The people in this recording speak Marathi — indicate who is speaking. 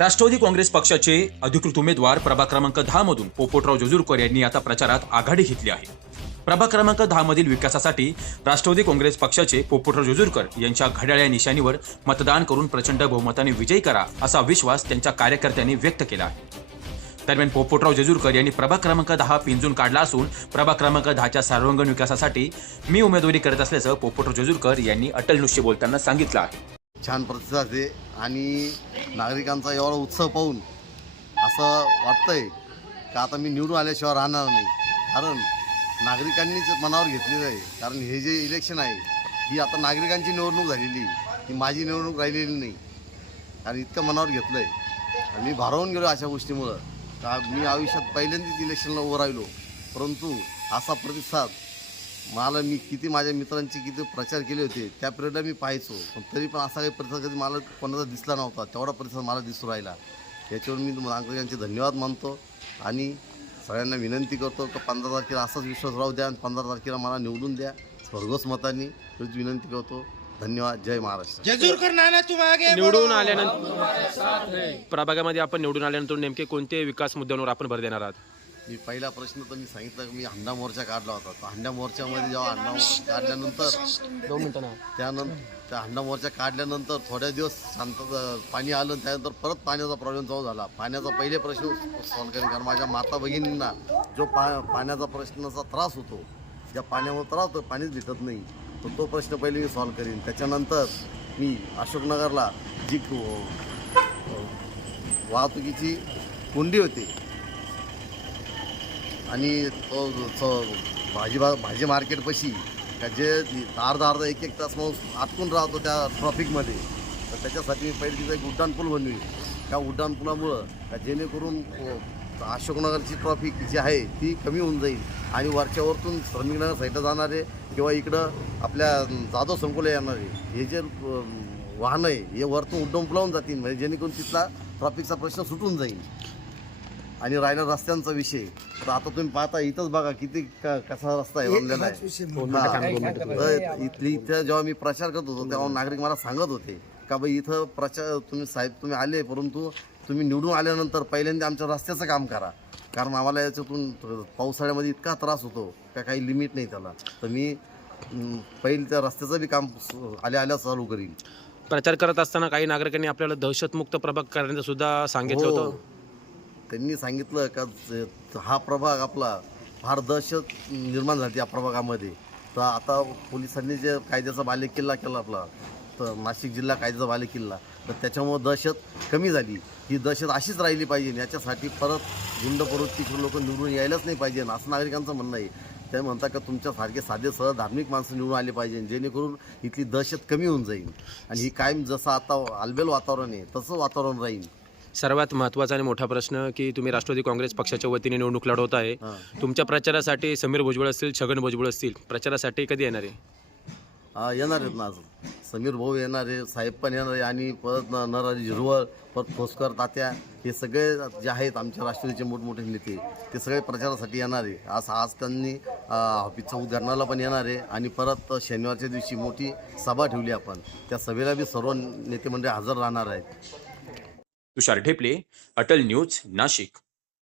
Speaker 1: राष्ट्रवादी काँग्रेस पक्षाचे अधिकृत उमेदवार प्रभाग क्रमांक दहा मधून पोपोटराव जोजूरकर यांनी आता प्रचारात आघाडी घेतली आहे. प्रभाग क्रमांक दहा मधील विकासासाठी राष्ट्रवादी काँग्रेस पक्षाचे पोपोटराव जजूरकर यांच्या घड्याळ्या निशाणीवर मतदान करून प्रचंड बहुमताने विजयी करा असा विश्वास त्यांच्या कार्यकर्त्यांनी व्यक्त केला आहे. दरम्यान पोपोटराव जजूरकर यांनी प्रभाग क्रमांक दहा पिंजून काढला असून प्रभाग क्रमांक दहाच्या सर्वांगीण विकासासाठी मी उमेदवारी करत असल्याचं पोपोटराव जजूरकर यांनी अटल न्यूजशी बोलताना सांगितलं आहे.
Speaker 2: छान प्रतिसाद आहे. आणि नागरिकांचा एवढा उत्सव पाहून असं वाटतंय का आता मी निवडून आल्याशिवाय राहणार नाही. कारण नागरिकांनीच मनावर घेतलेलं आहे. कारण हे जे इलेक्शन आहे ही आता नागरिकांची निवडणूक झालेली आहे. ही माझी निवडणूक राहिलेली नाही. कारण इतकं मनावर घेतलं आहे आणि मी भारावून गेलो अशा गोष्टीमुळं. का मी आयुष्यात पहिल्यांदाच इलेक्शनला उभं राहिलो. परंतु असा प्रतिसाद मला मी किती माझ्या मित्रांचे किती प्रचार केले होते त्या पिरियडला मी पाहायचो. पण तरी पण असा काही प्रतिसाद कधी मला कोणाचा दिसला नव्हता तेवढा प्रतिसाद मला दिसू राहिला. याच्यावर मी नागरिकांचे धन्यवाद मानतो आणि सगळ्यांना विनंती करतो की पंधरा तारखेला असाच विश्वास राहू द्या आणि पंधरा तारखेला मला निवडून द्या. स्वर्गोस मतांनी एवढीच विनंती करतो. धन्यवाद. जय महाराष्ट्र.
Speaker 3: जजूरकर नाना तुम आगे
Speaker 4: निवडून आल्यानंतर प्रभागामध्ये आपण निवडून आल्यानंतर नेमके कोणते विकास मुद्द्यांवर आपण भर देणार आहात?
Speaker 2: मी पहिला प्रश्न तर मी सांगितलं की मी हंडा मोर्चा काढला होता. तर हंडा मोर्चामध्ये जेव्हा हंडा मोर्चा काढल्यानंतर
Speaker 4: दोन मिनिटं ना.
Speaker 2: त्यानंतर त्या हंडा मोर्चा काढल्यानंतर थोड्या दिवस शांतता पाणी आलं आणि त्यानंतर परत पाण्याचा प्रॉब्लेम चालू झाला. पाण्याचा पहिले प्रश्न सॉल्व करेन कारण माझ्या माता भगिनींना जो पा पाण्याचा प्रश्नाचा त्रास होतो ज्या पाण्यामुळे त्रास होतो पाणीच भेटत नाही. तर तो प्रश्न पहिले मी सॉल्व करीन. त्याच्यानंतर मी अशोकनगरला जी वाहतुकीची कोंडी होती आणि तो भाजी बा भाजी मार्केटपाशी का जे अर्धा अर्धा एक एक तास मग आटकून राहतो त्या ट्रॉफिकमध्ये तर त्याच्यासाठी मी पहिले तिथं एक उड्डाणपूल बनवी त्या उड्डाणपुलामुळं का जेणेकरून अशोकनगरची ट्रॉफिक जी आहे ती कमी होऊन जाईल आणि वरच्या वरतून श्रमिकनगर साईडला जाणारे किंवा इकडं आपल्या जाधव संकुला येणारे हे जे वाहन वाहनं आहे हे वरतून उड्डाण पुलावून जातील. म्हणजे जेणेकरून तिथला ट्रॉफिकचा प्रश्न सुटून जाईल. आणि राहिला रस्त्यांचा विषय. तर आता तुम्ही पाहता इथंच बघा किती क- कसा रस्ता आहे बनलेला आहे. हा. तर इथली इथं जेव्हा मी प्रचार करत होतो तेव्हा नागरिक मला सांगत होते का बाई इथं प्रचार तुम्ही साहेब तुम्ही आले परंतु तुम्ही निवडून आल्यानंतर पहिल्यांदा आमच्या रस्त्याचं काम करा. कारण आम्हाला याच्यातून पावसाळ्यामध्ये इतका त्रास होतो का काही लिमिट नाही त्याला. तर मी अं, पहिले त्या रस्त्याचं बी काम सु- आल्या आल्या चालू करीन.
Speaker 4: प्रचार करत असताना काही नागरिकांनी आपल्याला दहशतमुक्त प्रभाग करण्याचं सुद्धा सांगितलं
Speaker 2: हो.
Speaker 4: होतं.
Speaker 2: त्यांनी सांगितलं का हा प्रभाग आपला फार दहशत निर्माण झाली या प्रभागामध्ये. तर आता पोलिसांनी जे कायद्याचा बालेकिल्ला केला आपला तर नाशिक जिल्हा कायद्याचा बालेकिल्ला तर त्याच्यामुळं दहशत कमी झाली. ही दहशत अशीच राहिली पाहिजे याच्यासाठी परत गुंड प्रवृत्तीचे लोक निवडून यायलाच नाही पाहिजे असं नागरिकांचं म्हणणं आहे. ते म्हणतात का तुमच्यासारखे साधे सहज धार्मिक माणसं निवडून आले पाहिजे जेणेकरून इथली दहशत कमी होऊन जाईल. आणि ही कायम जसं आता आलबेल वातावरण आहे तसं वातावरण राहील.
Speaker 4: सर्वात महत्त्वाचा आणि मोठा प्रश्न की तुम्ही राष्ट्रवादी काँग्रेस पक्षाच्या वतीने निवडणूक लढवत आहे तुमच्या प्रचारासाठी समीर भुजबळ असतील छगन भुजबळ असतील प्रचारासाठी कधी येणार आहे?
Speaker 2: हा, येणार आहेत ना अजून. समीर भाऊ येणार आहे साहेब पण येणार आहे आणि परत न- नरहरी झिरवळ परत खोसकर तात्या हे सगळे जे आहेत आमच्या राष्ट्रवादीचे मोठमोठे नेते ते सगळे प्रचारासाठी येणार आहे. आज आज त्यांनी अ, ऑफिसच्या उद्घाटनाला पण येणार आहे आणि परत शनिवारच्या दिवशी मोठी सभा ठेवली आपण. त्या सभेला बी सर्व नेते मंडळी हजर राहणार आहेत.
Speaker 1: तुषार ढेपले अटल न्यूज नाशिक.